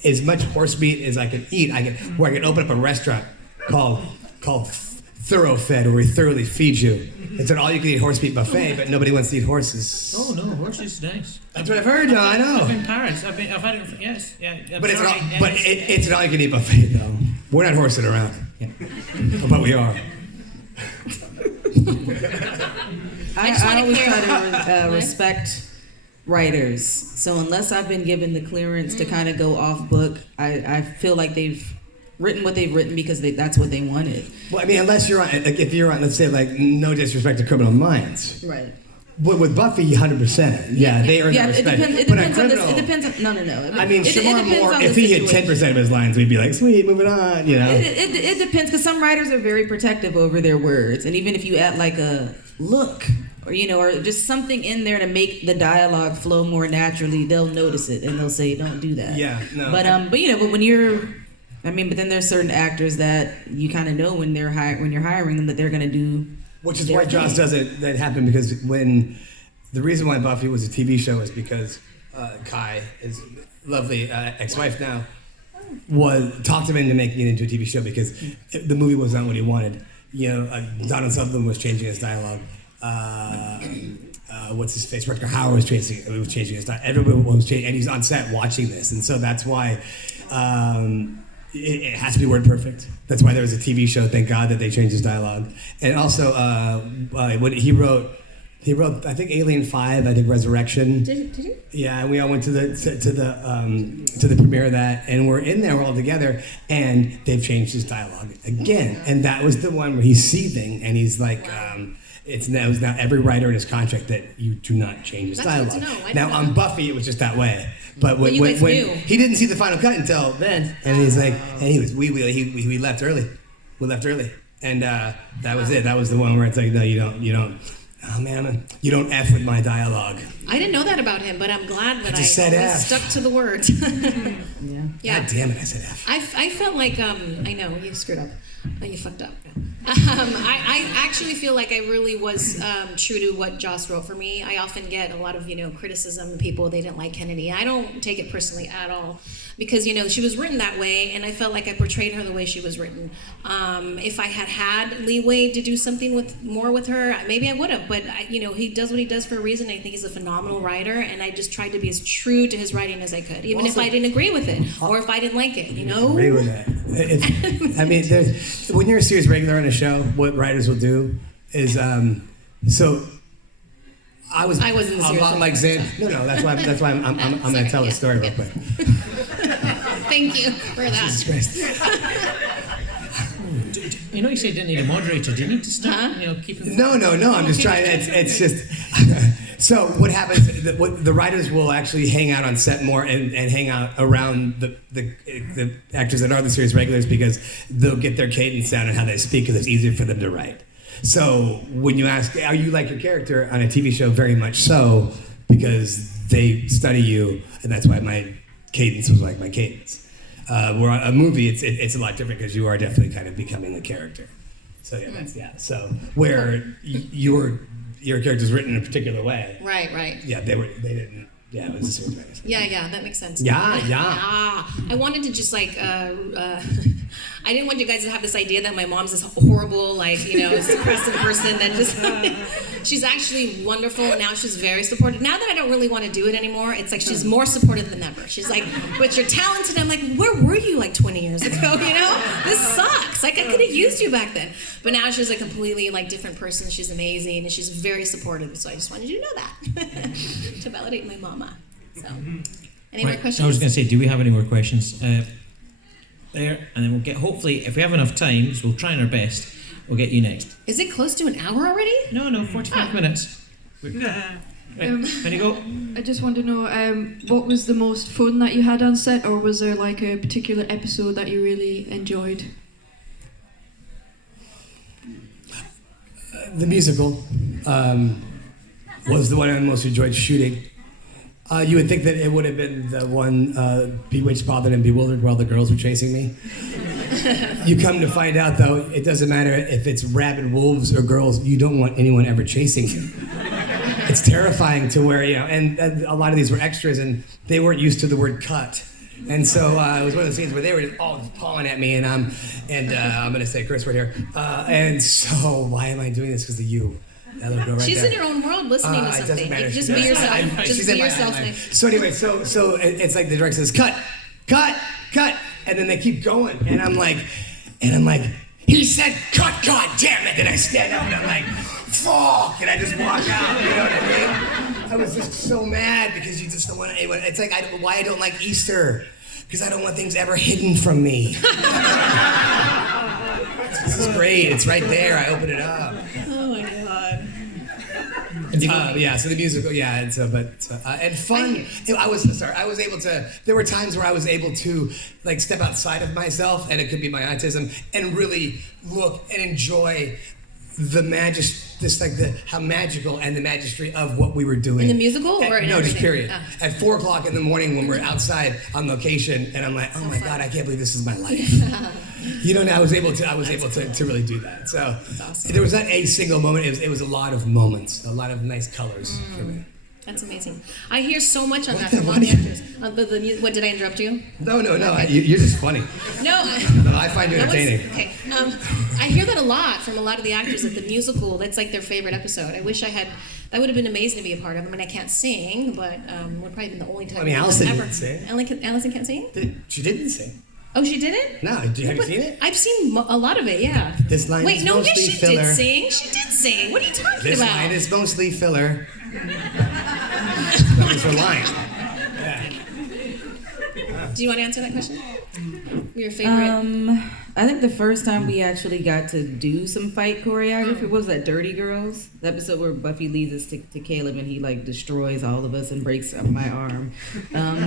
as much horse meat as I can eat. I can open up a restaurant called Thoroughfed, where we thoroughly feed you. It's an all-you-can-eat horse meat buffet, but nobody wants to eat horses. Oh no, horses nice. That's what I've heard, John. I know. I've been in Paris. I've had it. Yes, yeah. It's an all-you-can-eat buffet, though. We're not horsing around. Yeah. But we are. I always try to respect writers. So unless I've been given the clearance to kind of go off book, I feel like they've written what they've written because that's what they wanted. Well, I mean, unless you're on, like, if you're on, let's say, like, no disrespect to Criminal Minds. Right. But with Buffy, 100%. Yeah, they earn that respect. It depends on. No. I mean, Shamar Moore, if he hit 10% of his lines, we'd be like, sweet, moving on, It depends, because some writers are very protective over their words. And even if you add, like, a look, or just something in there to make the dialogue flow more naturally, they'll notice it, and they'll say, don't do that. Yeah, no. But when you're... but then there's certain actors that you kind of know when you're hiring them that they're going to do. Which is why Joss does it. That happened because the reason why Buffy was a TV show is because Kai, his lovely ex-wife now, talked him into making it into a TV show because the movie was not what he wanted. Donald Sutherland was changing his dialogue. What's his face? Rutger Hauer was changing his dialogue. Everyone was changing, and he's on set watching this, and so that's why. It has to be word perfect. That's why there was a TV show. Thank God that they changed his dialogue. And also, when he wrote, I think Alien 5, I think Resurrection. Did you? Yeah, and we all went to the premiere of that, and we're in there, we're all together, and they've changed his dialogue again. And that was the one where he's seething, and he's like, It was now every writer in his contract that you do not change his That's dialogue. good to know. I Now didn't on know. Buffy, it was just that way. But when, you guys knew. he didn't see the final cut until then, and he's like, and we left early. We left early, and that was it. That was the one where it's like, no, you don't. Oh man, you don't F with my dialogue. I didn't know that about him, but I'm glad that I just said always F. stuck to the words. Yeah. God damn it, I said F. I felt like I know you screwed up. You fucked up. I actually feel like I really was true to what Joss wrote for me. I often get a lot of criticism. People, they didn't like Kennedy. I don't take it personally at all, because she was written that way, and I felt like I portrayed her the way she was written. If I had leeway to do something more with her, maybe I would have. But he does what he does for a reason. I think he's a phenomenal writer, and I just tried to be as true to his writing as I could, even if I didn't agree with it or if I didn't like it. Agree with that. When you're a series regular on a show, what writers will do is I wasn't the a series lot like Xander. No, that's why I'm going to tell the story real quick. Thank you for that. Jesus Christ. You said you didn't need a moderator. Do you need to start? Keeping. No. I'm just trying. It's just. So what happens? The writers will actually hang out on set more and hang out around the actors that are the series regulars, because they'll get their cadence down and how they speak, because it's easier for them to write. So when you ask, are you like your character on a TV show? Very much so, because they study you, and that's why my cadence was like my cadence. Where on a movie, it's a lot different, because you are definitely kind of becoming the character. So So where your character's written in a particular way. Right. Yeah, they didn't. Yeah, it was a series magazine. Yeah, that makes sense. Yeah. I wanted to just I didn't want you guys to have this idea that my mom's this horrible, suppressive person that just, she's actually wonderful. Now she's very supportive. Now that I don't really want to do it anymore, it's like she's more supportive than ever. She's like, but you're talented. I'm like, where were you 20 years ago, This sucks. I could have used you back then. But now she's a completely different person. She's amazing, and she's very supportive. So I just wanted you to know that, to validate my mama. So, any more questions? I was going to say, do we have any more questions? There, and then we'll get, hopefully, if we have enough time, so we'll try our best, we'll get you next. Is it close to an hour already? No, 45 minutes. Right, there you go. I just want to know, what was the most fun that you had on set, or was there a particular episode that you really enjoyed? The musical was the one I most enjoyed shooting. You would think that it would have been the one, Bewitched, Bothered, and Bewildered, while the girls were chasing me. You come to find out, though, it doesn't matter if it's rabid wolves or girls, you don't want anyone ever chasing you. It's terrifying to where, and a lot of these were extras, and they weren't used to the word cut. And so it was one of those scenes where they were just all pawing at me, and I'm going to say a curse word here. And so why am I doing this? Because of you. That little girl right She's there. in her own world listening to It something. doesn't matter. Just be yourself. Just be yourself. So anyway, so it's like the director says, cut, and then they keep going, and I'm like, he said cut, god damn it, and I stand up and I'm like, fuck, and I just walk out, you know what I mean? I was just so mad because you just don't want anyone. It's like why I don't like Easter, because I don't want things ever hidden from me. This is great. It's right there. I open it up. Oh my god. So the musical, and fun. I was able to. There were times where I was able to step outside of myself, and it could be my autism, and really look and enjoy the how magical and the magistry of what we were doing. In the musical, or no, just period. Oh. At 4:00 in the morning when we're outside on location, and I'm like, oh my god, I can't believe this is my life. I was able to really do that. So awesome. There was not a single moment. It was a lot of moments, a lot of nice colors for me. That's amazing. I hear so much on that from all the actors. What, did I interrupt you? No. You're just funny. No, I find you entertaining. Okay. I hear that a lot from a lot of the actors at the musical. That's their favorite episode. I wish I had. That would have been amazing to be a part of. I mean, I can't sing, but would probably been the only time. Allison ever. didn't sing. Allison can't sing? She didn't sing. Oh, she didn't? No, have you seen it? I've seen a lot of it, yeah. This line is mostly she filler. did sing. She did sing. What are you talking This about? line is mostly filler. That was her line. Yeah. Do you want to answer that question? Your favorite? I think the first time we actually got to do some fight choreography, what was that, Dirty Girls? The episode where Buffy leads us to Caleb and he like destroys all of us and breaks up my arm.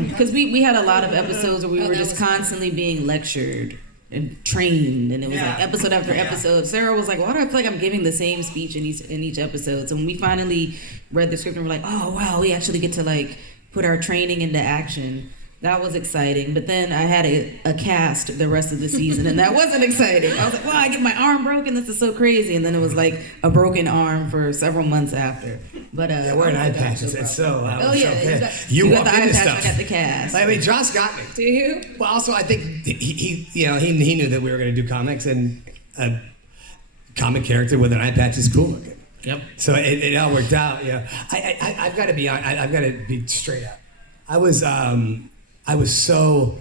Because we had a lot of episodes where we were just constantly being lectured and trained, and it was like episode after episode. Sarah was like, why do I feel like I'm giving the same speech in each episode? So when we finally read the script and we're like, oh wow, we actually get to like put our training into action. That was exciting, but then I had a cast the rest of the season, and that wasn't exciting. I was like, wow, I get my arm broken, this is so crazy. And then it was like a broken arm for several months after. But wearing eye patches, it's so yeah, so you got walk the eye into patch, stuff. I got the cast. I mean, Josh got me. Do you? Well, also, I think he knew that we were going to do comics, and a comic character with an eye patch is cool looking. Yep. So it all worked out. Yeah, I've got to be I've got to be straight up. I was so,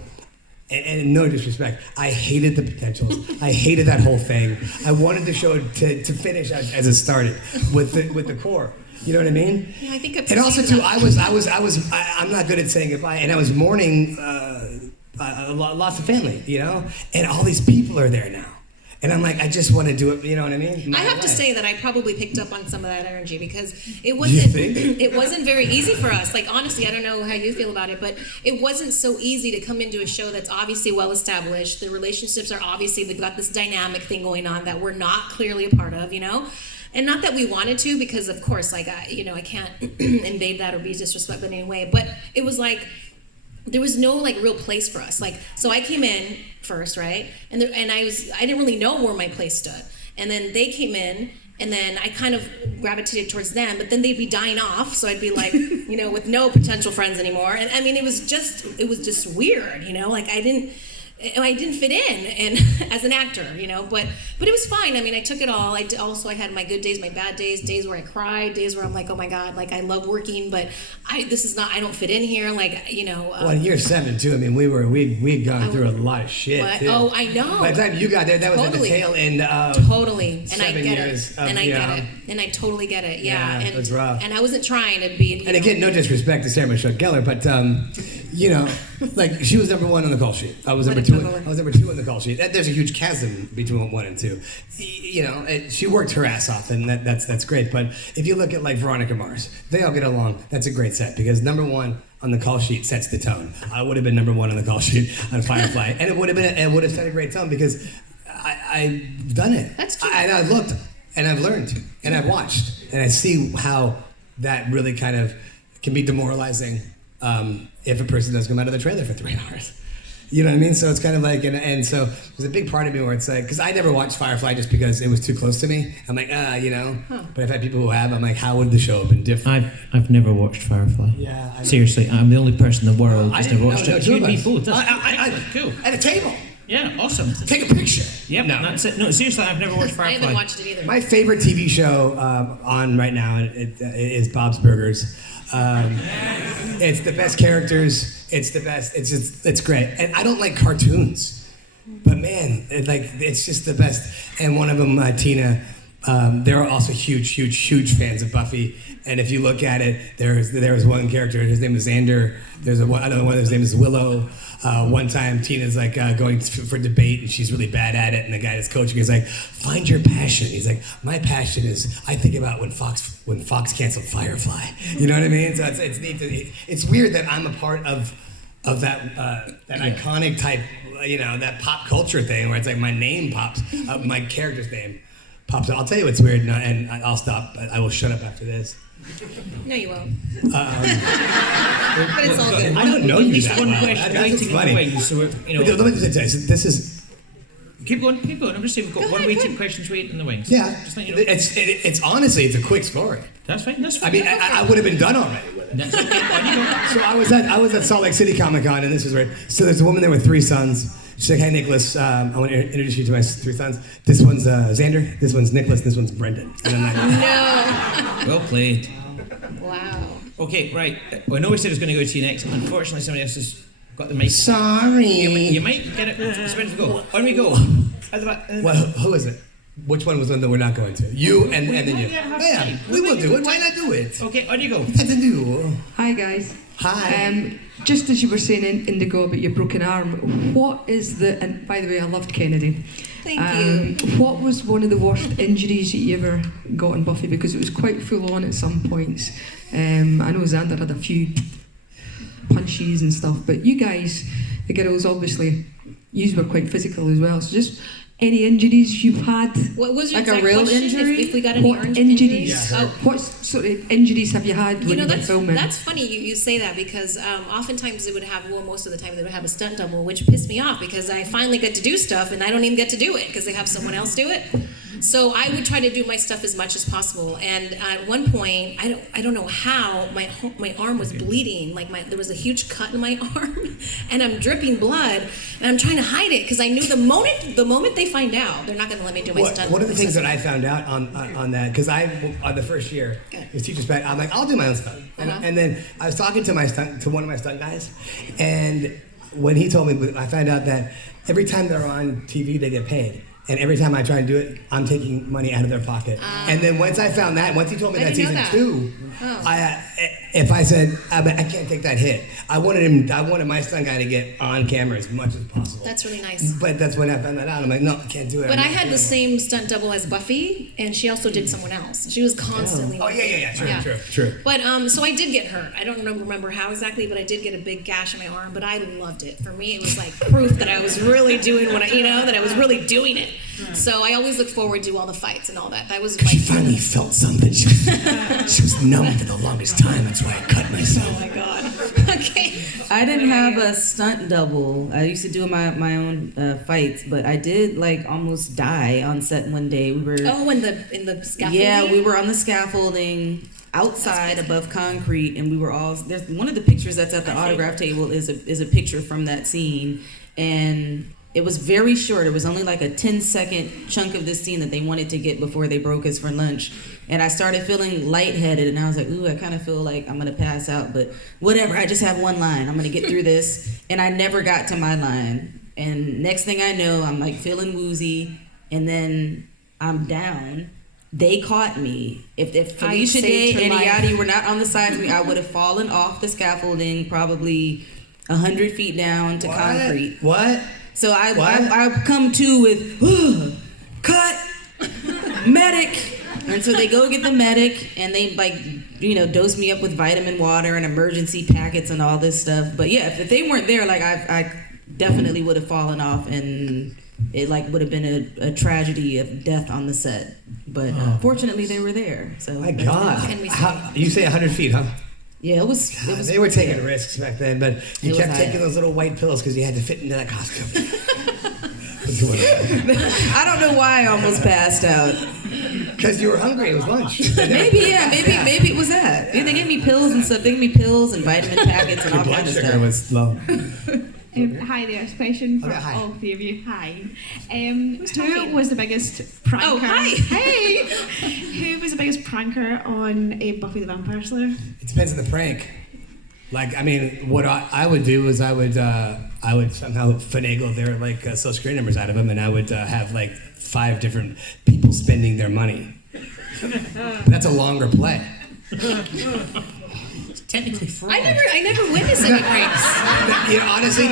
and no disrespect, I hated the potentials. I hated that whole thing. I wanted the show to finish as it started with the core. You know what I mean? Yeah, I think I And also too, I'm not good at saying goodbye, and I was mourning lots of family, you know, and all these people are there now. And I'm like, I just want to do it, you know what I mean? I have to say that I probably picked up on some of that energy because it wasn't very easy for us. Like, honestly, I don't know how you feel about it, but it wasn't so easy to come into a show that's obviously well established. The relationships are obviously, they've got this dynamic thing going on that we're not clearly a part of, you know? And not that we wanted to, because of course, like, I can't invade that or be disrespectful in any way, but it was like, there was no like real place for us. Like, so I came in first, right? And I didn't really know where my place stood. And then they came in, and then I kind of gravitated towards them, but then they'd be dying off, so I'd be like, you know, with no potential friends anymore. And I mean, it was just weird, you know, like I didn't fit in and as an actor, you know, but it was fine. I mean, I took it all. I had my good days, my bad days, days where I cried, days where I'm like, oh my God, like I love working, but I don't fit in here, like, you know. Well, in year 7 too, I mean, we'd gone through a lot of shit. Too. Oh, I know. By the time you got there, that was at the tail end of totally. And 7 I get years it. And I get it. And I totally get it. Yeah. It was rough. And I wasn't trying to be. And again, no disrespect to Sarah Michelle Gellar, but you know, like she was number 1 on the call sheet. I was number 2. I was number 2 on the call sheet. There's a huge chasm between 1 and 2. You know, she worked her ass off, and that's great. But if you look at like Veronica Mars, they all get along. That's a great set because number 1 on the call sheet sets the tone. I would have been number 1 on the call sheet on Firefly, and it would have set a great tone because I've done it. That's true. And I looked, and I've learned, and I've watched, and I see how that really kind of can be demoralizing if a person does come out of the trailer for 3 hours. You know what I mean? So it's kind of like, and so there's a big part of me where it's like, because I never watched Firefly just because it was too close to me. I'm like, you know. Huh. But I've had people who have. I'm like, how would the show have been different? I've never watched Firefly. Yeah. Seriously, I'm the only person in the world who's never watched it. You and me both. Cool. At a table. Yeah, awesome. Take a picture. Yep, no. That's it. No, seriously, I've never watched Firefly. I haven't watched it either. My favorite TV show on right now is Bob's Burgers. It's the best characters. It's the best. It's great. And I don't like cartoons, but man, it's just the best. And one of them, Tina, they're also huge fans of Buffy. And if you look at it, there was one character. His name is Xander. There's another one. His name is Willow. One time, Tina's like going for debate, and she's really bad at it. And the guy that's coaching is like, "Find your passion." He's like, "My passion is I think about when Fox canceled Firefly." You know what I mean? So it's neat. It's weird that I'm a part of that iconic type, you know, that pop culture thing where it's like my name pops up, my character's name pops up. I'll tell you what's weird, and I'll stop. I will shut up after this. No, you won't. But it's all good. I don't know you that one well. question That's waiting funny. in the wings, so you know. Let me just say, this is. Keep going. I'm just saying we've got Go one ahead, waiting questions waiting in the wings. Yeah, Just let you know. it's honestly, it's a quick story. That's fine. I mean, I would have been done already with it. That's okay. On you go. So I was at Salt Lake City Comic Con, and this is right. So there's a woman there with 3 sons. She's like, "Hey, Nicholas, I want to introduce you to my 3 sons. This one's Xander. This one's Nicholas. This one's Brendon." And I'm like, No. Well played. Wow. Okay, right. I know we said it was going to go to you next. Unfortunately, somebody else has got the mic. "Sorry." You might get it. It's ready to go. On we go. Well, who is it? Which one was one that we're not going to? You and then you. Yeah, we will do it. Why not do it? Okay, on you go. What to do? Hi guys. Hi. Just as you were saying, Indigo, about your broken arm, what is the, and by the way, I loved Kennedy. Thank you. What was one of the worst injuries that you ever got in Buffy? Because it was quite full on at some points. I know Xander had a few punches and stuff, but you guys, the girls, obviously, you were quite physical as well. So just any injuries you've had? What was your Like a exact real question? injury? If we got any What orange injuries? Oh. What sort of injuries have you had when You know, you've been that's, filming? that's funny you say that because oftentimes they would have, well, most of the time they would have a stunt double, which pissed me off because I finally get to do stuff and I don't even get to do it because they have someone else do it. So I would try to do my stuff as much as possible. And at one point, I don't know how, my arm was bleeding. Like there was a huge cut in my arm and I'm dripping blood and I'm trying to hide it because I knew the moment they find out, they're not going to let me do my stunt. One of the things that I found out on that, because on the first year, his teacher's pet, I'm like, I'll do my own stunt. And then I was talking to one of my stunt guys, and when he told me, I found out that every time they're on TV, they get paid. And every time I try and do it, I'm taking money out of their pocket. And then once I found that, once he told me that season 2, if I said, I can't take that hit. I wanted my stunt guy to get on camera as much as possible. That's really nice. But that's when I found that out. I'm like, no, I can't do it. But I had the same stunt double as Buffy, and she also did someone else. She was constantly. Oh yeah, true. But so I did get hurt. I don't remember how exactly, but I did get a big gash in my arm. But I loved it. For me, it was like proof that I was really doing that I was really doing it. So I always look forward to all the fights and all that. That was like. She finally felt something. She was numb for the longest time. That's why I cut myself. Oh my god. Okay. I didn't have a stunt double. I used to do my own fights, but I did like almost die on set one day. We were in the scaffolding. Yeah, we were on the scaffolding outside above concrete, and we were all. There's one of the pictures that's at the autograph table is a picture from that scene, and it was very short. It was only like a 10-second chunk of this scene that they wanted to get before they broke us for lunch. And I started feeling lightheaded, and I was like, ooh, I kind of feel like I'm going to pass out, but whatever, I just have one line. I'm going to get through this. And I never got to my line. And next thing I know, I'm like feeling woozy, and then I'm down. They caught me. If Felicia Day and Yadi were not on the side of me, I would have fallen off the scaffolding probably 100 feet down to concrete. What? So I come to with, cut, medic. And so they go get the medic, and they dose me up with vitamin water and emergency packets and all this stuff. But yeah, if they weren't there, like I definitely would have fallen off, and it would have been a tragedy of death on the set. But fortunately, they were there. So my God, you say 100 feet, huh? Yeah, it was. They were taking risks back then, but you kept taking those little white pills because you had to fit into that costume. I don't know why I almost passed out. Because you were hungry. It was lunch. Maybe it was that. They gave me pills and stuff. They gave me pills and vitamin packets and all kinds of stuff. Your blood sugar was low. Hi there, it's a question for all three of you. Hi. Who was the biggest pranker? Oh, hi. Hey! Who was the biggest pranker on Buffy the Vampire Slayer? It depends on the prank. What I would do is I would somehow finagle their social security numbers out of them, and I would have 5 different people spending their money. That's a longer play. Technically fraud. I never witnessed any pranks. Honestly,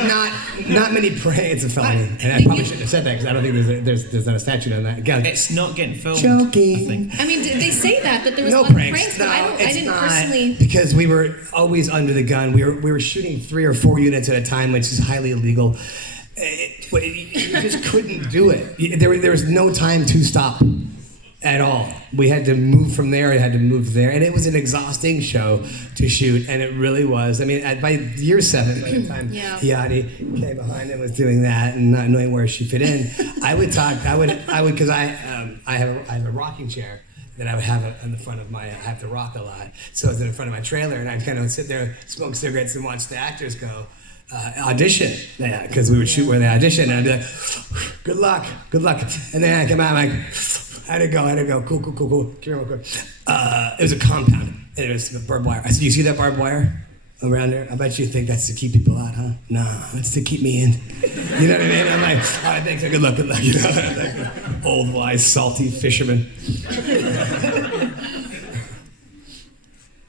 not many pranks. It's a felony, and I probably shouldn't have said that because I don't think there's not a statute on that. Again, it's not getting filmed. Joking. I mean, they say that there was no a lot pranks. of pranks, No, but I didn't not, personally. Because we were always under the gun. We were shooting 3 or 4 units at a time, which is highly illegal. You just couldn't do it. There was no time to stop at all. We had to move from there, we had to move there, and it was an exhausting show to shoot, and it really was. I mean, by year 7, by the time Yadi came behind and was doing that and not knowing where she fit in, I would because I have a rocking chair that I would have in the front of I have to rock a lot, so I was in front of my trailer, and I'd kind of sit there, smoke cigarettes, and watch the actors go audition, because we would shoot where they audition, and I'd be like, good luck, and then I come out, I'm like, how'd it go, cool, come on, it was a compound, and it was barbed wire. I said, you see that barbed wire around there? I bet you think that's to keep people out, huh? Nah, it's to keep me in. You know what I mean? I'm like, all right, thanks, good luck, you know, old, wise, salty fisherman.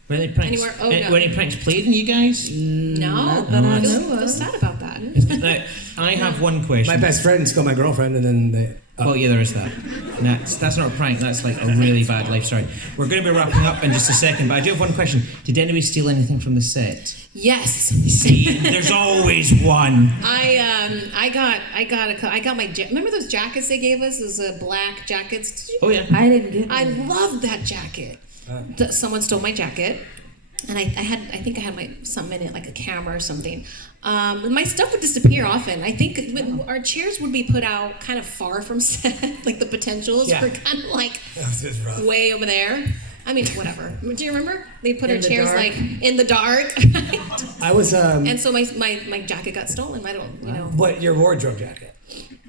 Were any pranks? Anywhere? Oh, no. Were any pranks played on you guys? No, that I I know feel sad about that. Now, I have one question. My best friend stole my girlfriend, and then they. Well, yeah, there is that. That's not a prank. That's like a really bad life story. We're going to be wrapping up in just a second, but I do have one question. Did anybody steal anything from the set? Yes. See, there's always one. I got my remember those jackets they gave us? Those black jackets. Oh yeah. I didn't get. I loved that jacket. Someone stole my jacket, and I think I had something in it, like a camera or something. My stuff would disappear often. I think our chairs would be put out kind of far from set, like the potentials were kind of like way over there. I mean, whatever. Do you remember? They put our chairs like in the dark. I was. And so my jacket got stolen. I don't, you know. What, your wardrobe jacket?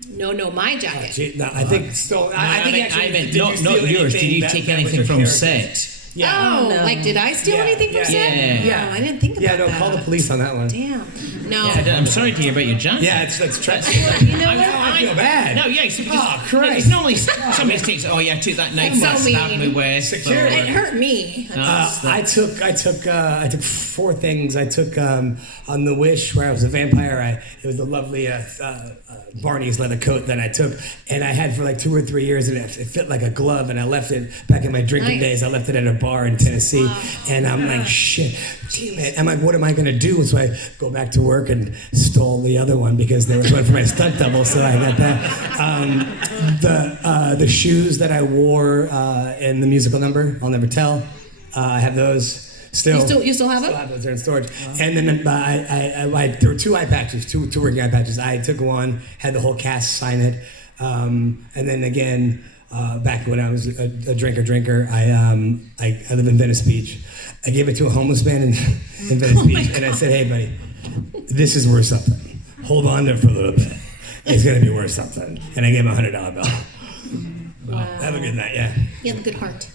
No, my jacket. Gee, no, I think stolen. I think I meant not yours. Did you take anything from set? Yeah. Oh, like did I steal anything from set? Yeah. No, I didn't think about that. Yeah, no, call the police on that one. Damn. No. Yeah, I'm sorry to hear about your jacket. Yeah, it's tragic. You know what? I feel bad. No, yeah, because Christ. it's normally somebody takes. Oh yeah, I took that knife that stabbed me with. Security. It hurt me. I took 4 things. I took on the Wish, where I was a vampire. It was the lovely Barney's leather coat that I took, and I had for like 2 or 3 years, and it fit like a glove. And I left it back in my drinking days. I left it at a bar in Tennessee, and I'm like, shit. I'm like, what am I gonna do? So I go back to work and stole the other one because there was one for my stunt double. So I got that. The shoes that I wore in the musical number, I'll never tell. I have those. Still, you still have them? Still have those. They're in storage. And then there were 2 eye patches, two working eye patches. I took one, had the whole cast sign it, and then again, back when I was a drinker, I live in Venice Beach. I gave it to a homeless man in Venice Beach, and I said, "Hey, buddy, this is worth something. Hold on to it for a little bit. It's gonna be worth something." And I gave him a $100 bill. Wow. Have a good night. Yeah. You have a good heart.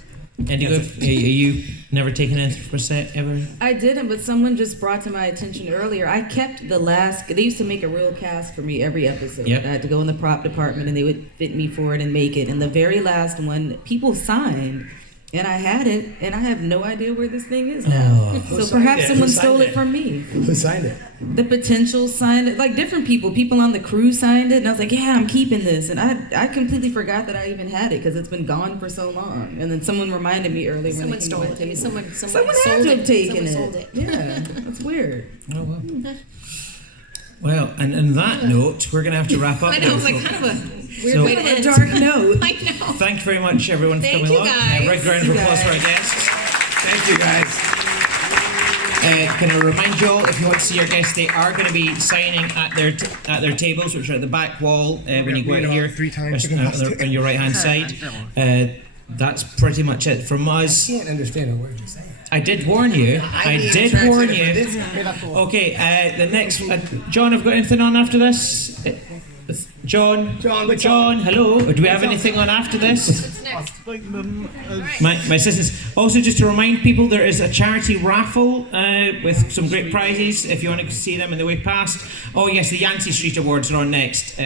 And you never taken anything from a set ever? I didn't, but someone just brought to my attention earlier. I kept the last. They used to make a real cast for me every episode. Yep. I had to go in the prop department, and they would fit me for it and make it. And the very last one, people signed, and I had it, and I have no idea where this thing is now. So perhaps someone stole it from me. Who signed it? The potential signed it, like different people. People on the crew signed it, and I was like, yeah, I'm keeping this. And I completely forgot that I even had it because it's been gone for so long. And then someone reminded me earlier when Someone they stole came it. to my table. Someone had to have taken sold it. Yeah, that's weird. Oh well. Well, and on that note, we're going to have to wrap up. I know, it was like kind of a weird way to end. Dark note. I know. Thank you very much, everyone, for coming along. Right round of applause for our guests. Thank you, guys. Can I remind you all, if you want to see your guests, they are going to be signing at their tables, which are at the back wall when you go out here, 3 times on your right-hand side. That's pretty much it from us. I can't understand a word you're saying. I did warn you. I did warn you. Okay, the next... John, have you got anything on after this? John, hello. Do we have anything on after this? My assistants. Also, just to remind people, there is a charity raffle with some great prizes if you want to see them in the way past. Oh yes, the Yancey Street Awards are on next.